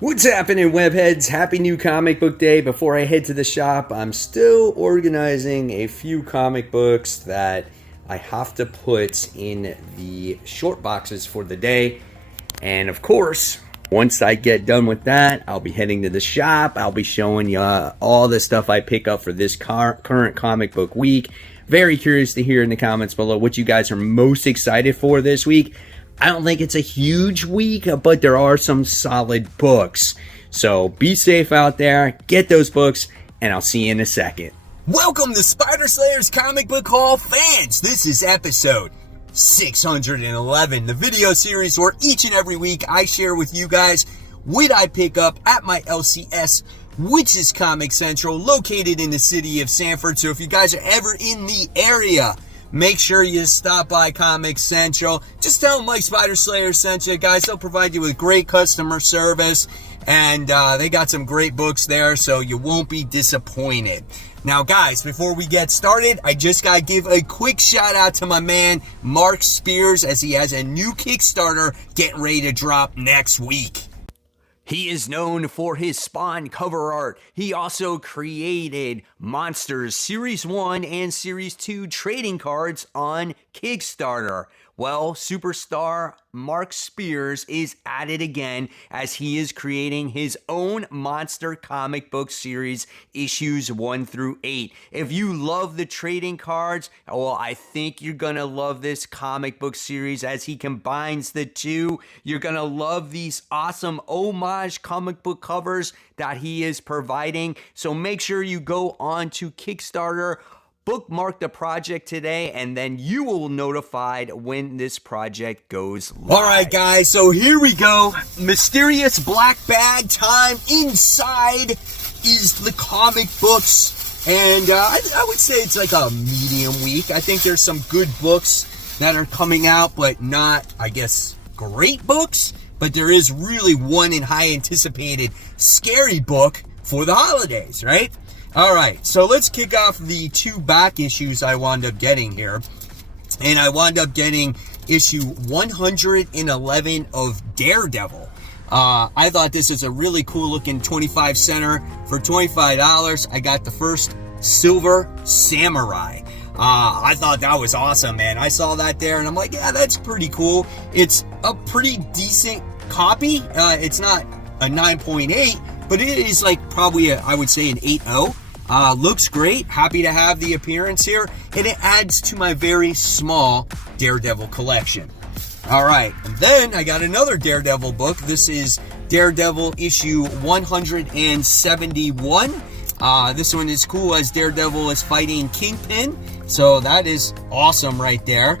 What's happening, webheads? Happy new comic book day. Before I head to the shop, I'm still organizing a few comic books that I have to put in the short boxes for the day. And of course, once I get done with that, I'll be heading to the shop. I'll be showing you all the stuff I pick up for this current comic book week. Very curious to hear in the comments below what you guys are most excited for this week. I don't think it's a huge week, but there are some solid books. So be safe out there, get those books, and I'll see you in a second. Welcome to Spider Slayer's Comic Book Haul fans. This is episode 611, the video series where each and every week I share with you guys what I pick up at my LCS, which is Comic Central, located in the city of Sanford. So if you guys are ever in the area, make sure you stop by Comic Central. Just tell them Mike Spider Slayer sent you, guys. They'll provide you with great customer service, and they got some great books there, so you won't be disappointed. Now, guys, before we get started, I just got to give a quick shout out to my man, Mark Spears, as he has a new Kickstarter getting ready to drop next week. He is known for his Spawn cover art. He also created Monsters Series 1 and Series 2 trading cards on Kickstarter. Well, superstar Mark Spears is at it again as he is creating his own monster comic book series, issues 1 through 8. If you love the trading cards, well, I think you're going to love this comic book series as he combines the two. You're going to love these awesome homage comic book covers that he is providing. So make sure you go on to Kickstarter, bookmark the project today, and then you will be notified when this project goes live. All right, guys, so here we go. Mysterious black bag time. Inside is the comic books, and I would say it's like a medium week. I think there's some good books that are coming out, but not, I guess, great books. But there is really one in high anticipated scary book for the holidays, right? All right, so let's kick off the two back issues I wound up getting here. And I wound up getting issue 111 of Daredevil. I thought this is a really cool looking 25 center. For $25, I got the first Silver Samurai. I thought that was awesome, man. I saw that there and I'm like, yeah, that's pretty cool. It's a pretty decent copy. It's not a 9.8. But it is like probably, I would say, an 8.0. Looks great. Happy to have the appearance here. And it adds to my very small Daredevil collection. All right. And then I got another Daredevil book. This is Daredevil issue 171. This one is cool as Daredevil is fighting Kingpin. So that is awesome right there.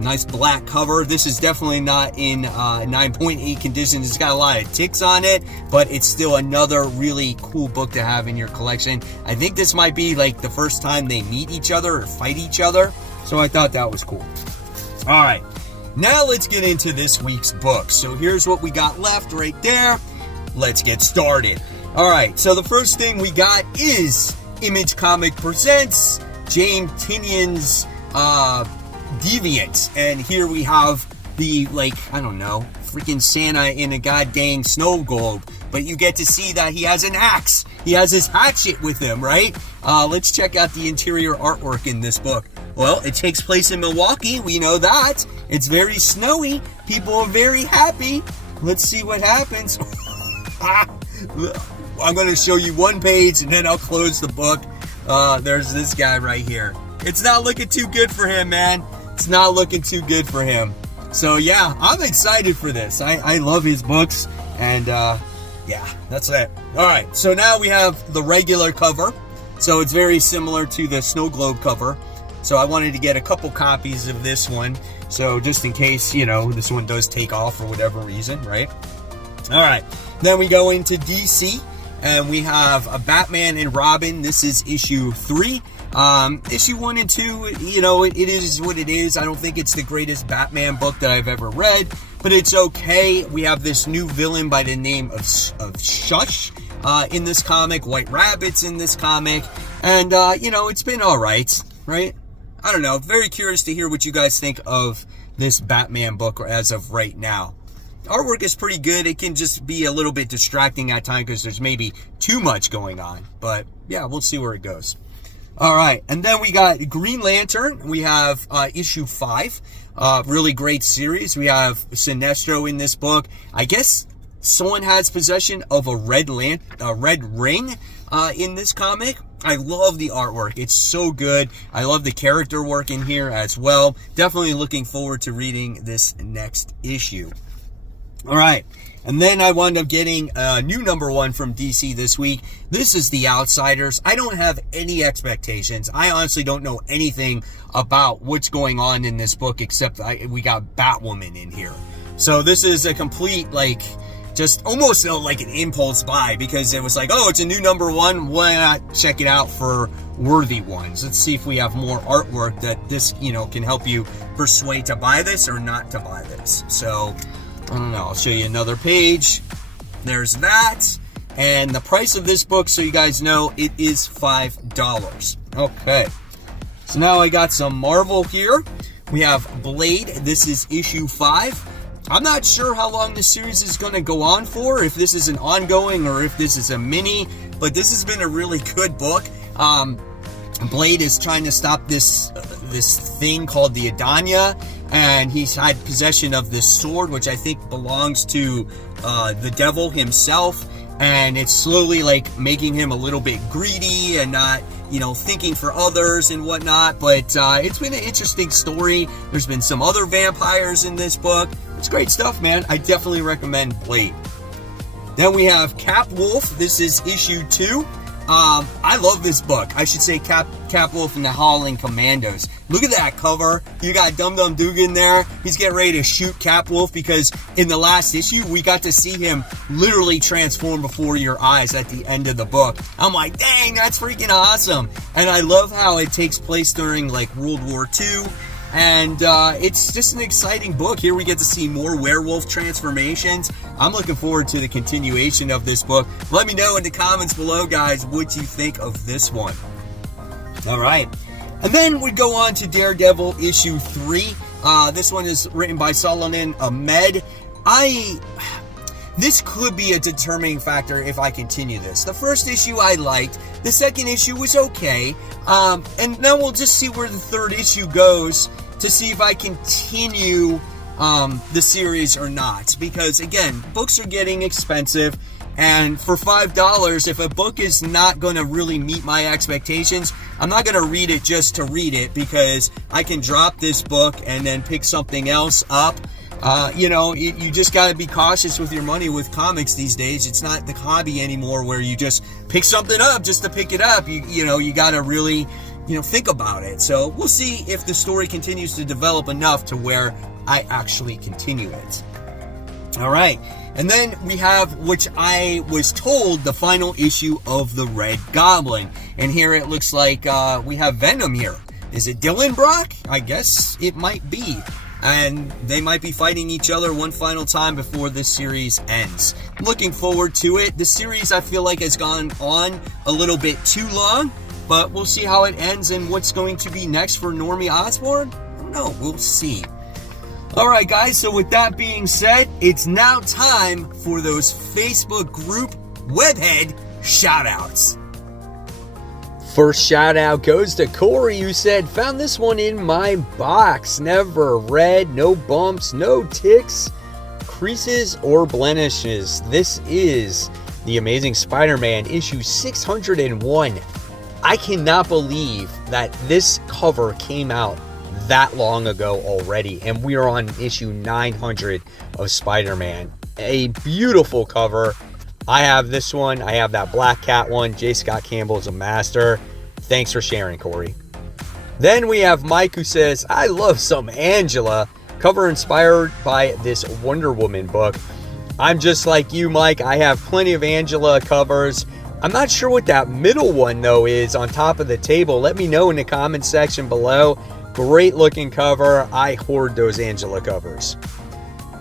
Nice black cover. This is definitely not in 9.8 conditions. It's got a lot of ticks on it, but it's still another really cool book to have in your collection. I think this might be like the first time they meet each other or fight each other, so I thought that was cool. All right, now let's get into this week's book. So here's what we got left right there. Let's get started. All right, so the first thing we got is Image Comic presents James Tynion's Deviant, and here we have the, like, I don't know, freaking Santa in a goddamn snow globe, but you get to see that he has an axe. He has his hatchet with him, right? Let's check out the interior artwork in this book. Well, it takes place in Milwaukee. We know that. It's very snowy. People are very happy. Let's see what happens. I'm going to show you one page and then I'll close the book. There's this guy right here. It's not looking too good for him, man. It's not looking too good for him. So yeah, I'm excited for this. I love his books, and yeah, that's it. All right, so now we have the regular cover. So it's very similar to the Snow Globe cover. So I wanted to get a couple copies of this one. So just in case, you know, this one does take off for whatever reason, right? All right, then we go into DC, and we have a Batman and Robin. This is issue 3. Issue 1 and 2, you know, it is what it is. I don't think it's the greatest Batman book that I've ever read, but it's okay. We have this new villain by the name of Shush in this comic. White Rabbit's in this comic, and you know, it's been all right? I don't know. Very curious to hear what you guys think of this Batman book as of right now. artwork is pretty good. It can just be a little bit distracting at times because there's maybe too much going on. But yeah, we'll see where it goes. All right, and then we got Green Lantern. We have issue 5. Really great series. We have Sinestro in this book. I guess someone has possession of a red ring in this comic. I love the artwork. It's so good. I love the character work in here as well. Definitely looking forward to reading this next issue. All right. And then I wound up getting a new #1 from DC this week. This is The Outsiders. I don't have any expectations. I honestly don't know anything about what's going on in this book except we got Batwoman in here. So this is a complete, like, just almost like an impulse buy because it was like, oh, it's a new #1. Why not check it out for worthy ones? Let's see if we have more artwork that this, can help you persuade to buy this or not to buy this. So I don't know. I'll show you another page. There's that. And the price of this book, so you guys know, it is $5. Okay. So now I got some Marvel here. We have Blade. This is issue 5. I'm not sure how long this series is going to go on for, if this is an ongoing or if this is a mini, but this has been a really good book. Blade is trying to stop this thing called the Adania, and he's had possession of this sword, which I think belongs to the devil himself, and it's slowly like making him a little bit greedy and not, thinking for others and whatnot. But it's been an interesting story. There's been some other vampires in this book. It's great stuff, man. I definitely recommend Blade. Then we have Cap Wolf. This is issue 2. I love this book. I should say Cap Wolf and the Howling Commandos. Look at that cover. You got Dum Dum Dugan there. He's getting ready to shoot Cap Wolf because in the last issue, we got to see him literally transform before your eyes at the end of the book. I'm like, dang, that's freaking awesome. And I love how it takes place during like World War II. And it's just an exciting book. Here we get to see more werewolf transformations. I'm looking forward to the continuation of this book. Let me know in the comments below, guys, what you think of this one. All right. And then we go on to Daredevil issue 3. This one is written by Solomon Ahmed. This could be a determining factor if I continue this. The first issue I liked. The second issue was okay. And now we'll just see where the third issue goes to see if I continue the series or not. Because, again, books are getting expensive. And for $5, if a book is not going to really meet my expectations, I'm not going to read it just to read it, because I can drop this book and then pick something else up. You just got to be cautious with your money with comics these days. It's not the hobby anymore where you just pick something up just to pick it up. You got to really, think about it. So we'll see if the story continues to develop enough to where I actually continue it. All right. And then we have, which I was told, the final issue of the Red Goblin. And here it looks like we have Venom here. Is it Dylan Brock? I guess it might be. And they might be fighting each other one final time before this series ends. Looking forward to it. The series, I feel like, has gone on a little bit too long, but we'll see how it ends and what's going to be next for Normie Osborn. I don't know. We'll see. All right, guys. So with that being said, it's now time for those Facebook group webhead shoutouts. First shout out goes to Corey, who said, found this one in my box. Never read, no bumps, no ticks, creases, or blemishes. This is The Amazing Spider-Man issue 601. I cannot believe that this cover came out that long ago already, and we are on issue 900 of Spider-Man. A beautiful cover. I have this one. I have that Black Cat one. J. Scott Campbell is a master. Thanks for sharing, Corey. Then we have Mike, who says, I love some Angela. Cover inspired by this Wonder Woman book. I'm just like you, Mike. I have plenty of Angela covers. I'm not sure what that middle one, though, is on top of the table. Let me know in the comments section below. Great looking cover. I hoard those Angela covers.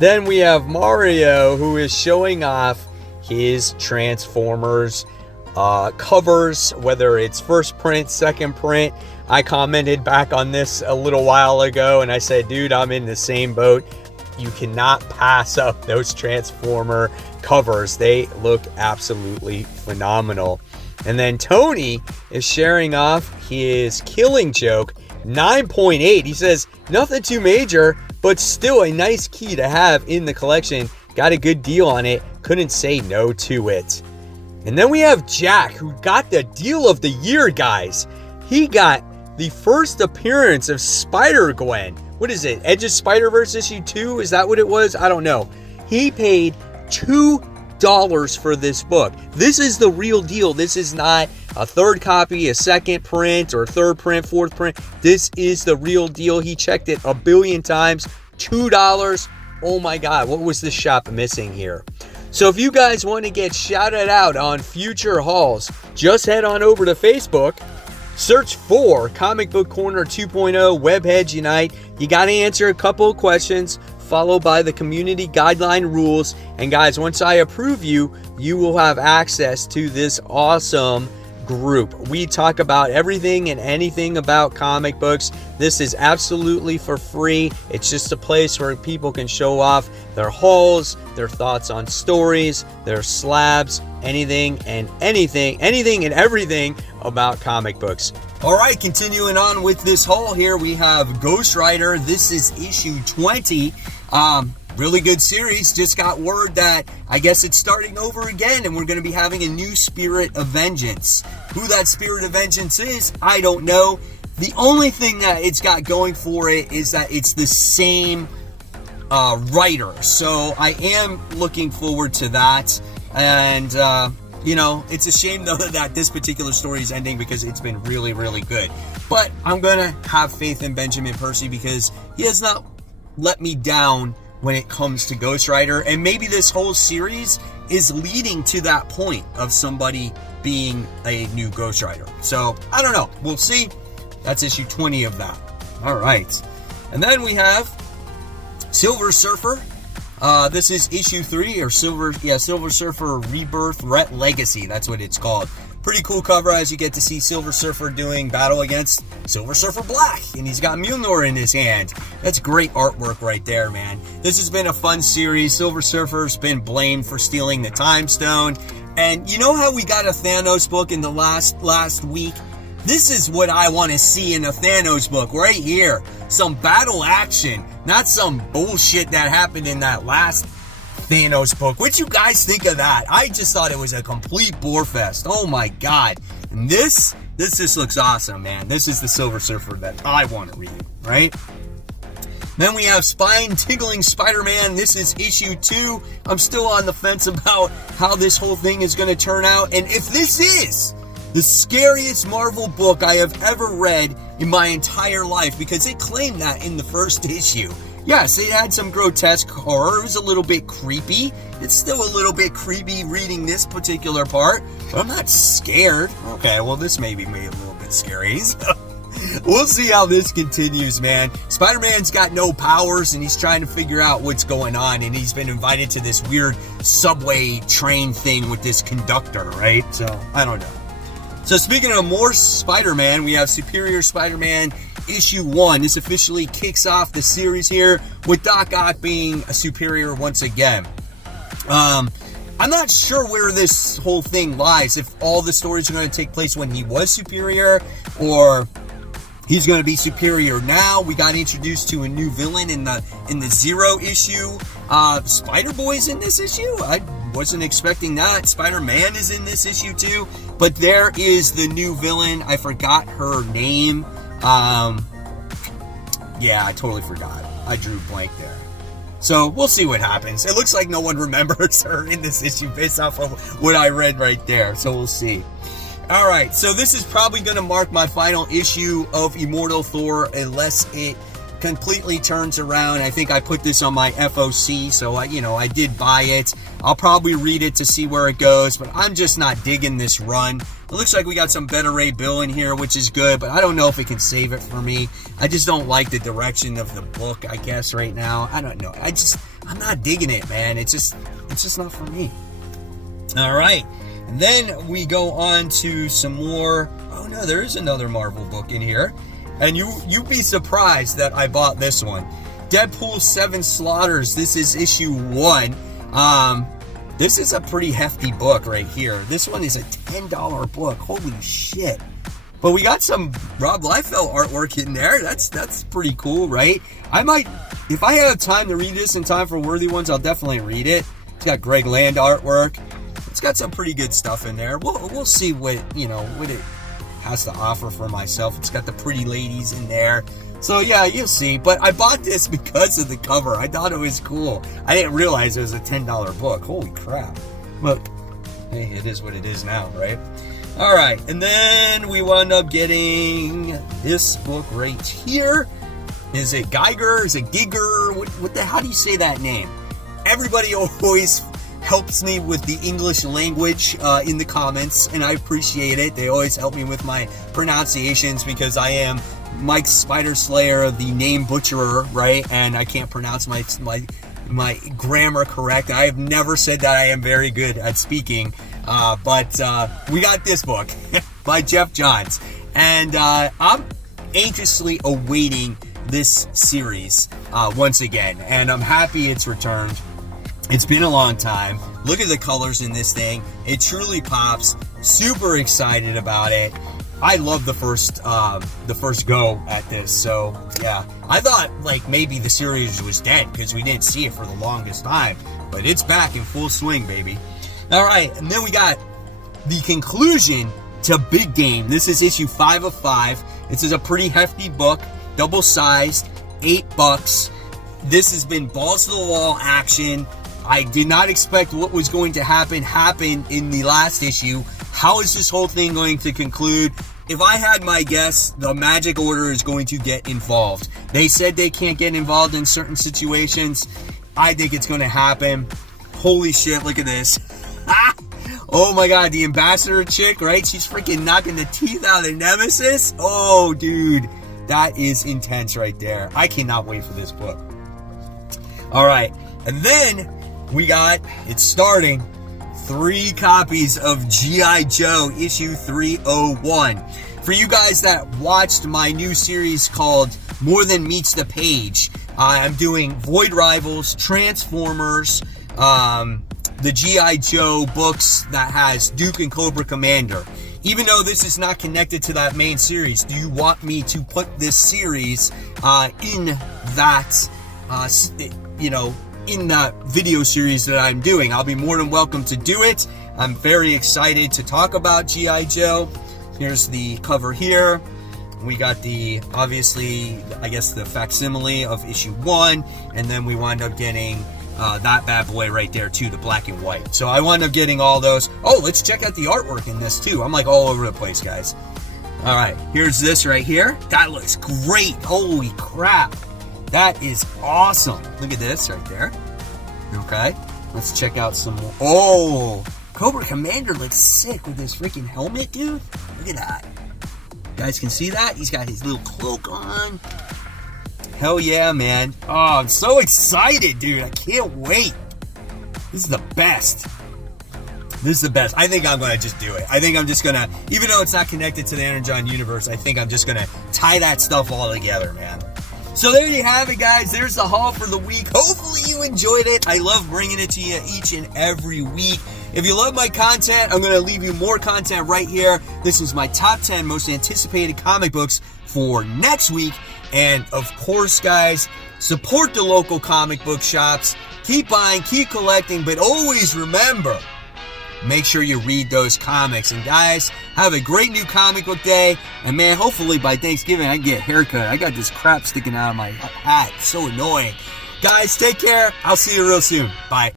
Then we have Mario, who is showing off his Transformers covers, whether it's first print, second print. I commented back on this a little while ago and I said, dude, I'm in the same boat. you cannot pass up those Transformer covers. They look absolutely phenomenal. And then Tony is sharing off his Killing Joke 9.8. He says, nothing too major, but still a nice key to have in the collection. Got a good deal on it. Couldn't say no to it. And then we have Jack, who got the deal of the year, guys. He got the first appearance of Spider-Gwen. What is it? Edge of Spider-Verse issue 2? Is that what it was? I don't know. He paid $2 for this book. This is the real deal. This is not a third copy, a second print, or third print, fourth print. This is the real deal. He checked it a billion times. $2. Oh my God, what was this shop missing here? So if you guys want to get shouted out on future hauls, just head on over to Facebook, search for Comic Book Corner 2.0 Webheads Unite. You got to answer a couple of questions, followed by the community guideline rules. And guys, once I approve you, you will have access to this awesome group. We talk about everything and anything about comic books. This is absolutely for free. It's just a place where people can show off their hauls, their thoughts on stories, their slabs, anything and everything about comic books. All right, continuing on with this haul here, we have Ghost Rider. This is issue 20. Really good series. Just got word that I guess it's starting over again, and we're going to be having a new Spirit of Vengeance. Who that Spirit of Vengeance is, I don't know. The only thing that it's got going for it is that it's the same writer. So I am looking forward to that. And, you know, it's a shame, though, that this particular story is ending because it's been really, really good. But I'm going to have faith in Benjamin Percy because he has not let me down when it comes to Ghost Rider, and maybe this whole series is leading to that point of somebody being a new Ghost Rider. So, I don't know. We'll see. That's issue 20 of that. All right. And then we have Silver Surfer. This is issue 3, or Silver Surfer Rebirth Legacy. That's what it's called. Pretty cool cover as you get to see Silver Surfer doing battle against Silver Surfer Black. And he's got Mjolnir in his hand. That's great artwork right there, man. This has been a fun series. Silver Surfer's been blamed for stealing the Time Stone. And you know how we got a Thanos book in the last week? This is what I want to see in a Thanos book right here. Some battle action, not some bullshit that happened in that last Thanos book. What'd you guys think of that? I just thought it was a complete bore fest. Oh my God. And this just looks awesome, man. This is the Silver Surfer that I want to read, right? Then we have Spine-Tingling Spider-Man. This is issue 2. I'm still on the fence about how this whole thing is going to turn out. And if this is the scariest Marvel book I have ever read in my entire life, because it claimed that in the first issue. Yes, it had some grotesque horror. It was a little bit creepy. It's still a little bit creepy reading this particular part, but I'm not scared. Okay, well, this maybe made a little bit scary. So we'll see how this continues, man. Spider-Man's got no powers, and he's trying to figure out what's going on, and he's been invited to this weird subway train thing with this conductor, right? So, I don't know. So, speaking of more Spider-Man, we have Superior Spider-Man issue 1. This officially kicks off the series here with Doc Ock being a Superior once again. I'm not sure where this whole thing lies, if all the stories are going to take place when he was Superior, or he's going to be Superior now. We got introduced to a new villain in the Zero issue. Spider-Boy's in this issue? I wasn't expecting that. Spider-Man is in this issue too. But there is the new villain. I forgot her name. Yeah, I totally forgot. I drew blank there. So, we'll see what happens. It looks like no one remembers her in this issue based off of what I read right there. So, we'll see. Alright, so this is probably going to mark my final issue of Immortal Thor unless it completely turns around. I think I put this on my FOC, so I did buy it. I'll probably read it to see where it goes, but I'm just not digging this run. It looks like we got some Better Ray Bill in here, which is good, but I don't know if it can save it for me. I just don't like the direction of the book, I guess, right now. I don't know. I'm not digging it, man. It's just not for me. All right. And then we go on to some more. Oh no, there is another Marvel book in here. And you'd be surprised that I bought this one. Deadpool 7 Slaughters. This is issue 1. This is a pretty hefty book right here. This one is a $10 book. Holy shit. But we got some Rob Liefeld artwork in there. That's pretty cool, right? I might, if I have time to read this in time for Worthy Ones, I'll definitely read it. It's got Greg Land artwork. It's got some pretty good stuff in there. We'll see what it has to offer for myself. It's got the pretty ladies in there. So yeah, you'll see. But I bought this because of the cover. I thought it was cool. I didn't realize it was a $10 book. Holy crap. But hey, it is what it is now, right? All right, and then we wound up getting this book right here. Is it Geiger? Is it Giger? How do you say that name? Everybody always helps me with the English language in the comments, and I appreciate it. They always help me with my pronunciations because I am Mike Spider Slayer, the name butcherer, right? And I can't pronounce my grammar correct. I have never said that I am very good at speaking. But we got this book by Jeff Johns, and I'm anxiously awaiting this series once again, and I'm happy it's returned. It's been a long time. Look at the colors in this thing. It truly pops. Super excited about it. I love the first go at this. So yeah, I thought like maybe the series was dead because we didn't see it for the longest time, but it's back in full swing, baby. All right, and then we got the conclusion to Big Game. This is issue 5 of 5. This is a pretty hefty book, double-sized, $8. This has been balls to the wall action. I did not expect what was going to happen in the last issue. How is this whole thing going to conclude? If I had my guess, the Magic Order is going to get involved. They said they can't get involved in certain situations. I think it's going to happen. Holy shit, look at this. Oh my god, the ambassador chick, right? She's freaking knocking the teeth out of Nemesis. Oh, dude. That is intense right there. I cannot wait for this book. All right. And then we got, it's starting, 3 copies of G.I. Joe issue 301. For you guys that watched my new series called More Than Meets the Page, I'm doing Void Rivals, Transformers, the G.I. Joe books that has Duke and Cobra Commander. Even though this is not connected to that main series, do you want me to put this series in that, in that video series that I'm doing? I'll be more than welcome to do it. I'm very excited to talk about G.I. Joe. Here's the cover here. We got the, obviously, I guess the facsimile of issue 1, and then we wind up getting that bad boy right there too, the black and white. So I wound up getting all those. Oh, let's check out the artwork in this too. I'm like all over the place, guys. All right, here's this right here. That looks great. Holy crap. That is awesome. Look at this right there. Okay, let's check out some more. Oh, Cobra Commander looks sick with this freaking helmet, dude. Look at that. You guys can see that? He's got his little cloak on. Hell yeah, man. Oh, I'm so excited, dude. I can't wait. This is the best. This is the best. I think I'm going to just do it. I think I'm just going to, even though it's not connected to the Energon universe, I think I'm just going to tie that stuff all together, man. So there you have it, guys. There's the haul for the week. Hopefully you enjoyed it. I love bringing it to you each and every week. If you love my content, I'm going to leave you more content right here. This is my top 10 most anticipated comic books for next week. And of course, guys, support the local comic book shops. Keep buying, keep collecting, but always remember, make sure you read those comics. And guys, have a great new comic book day. And man, hopefully by Thanksgiving I can get a haircut. I got this crap sticking out of my hat. It's so annoying. Guys, take care. I'll see you real soon. Bye.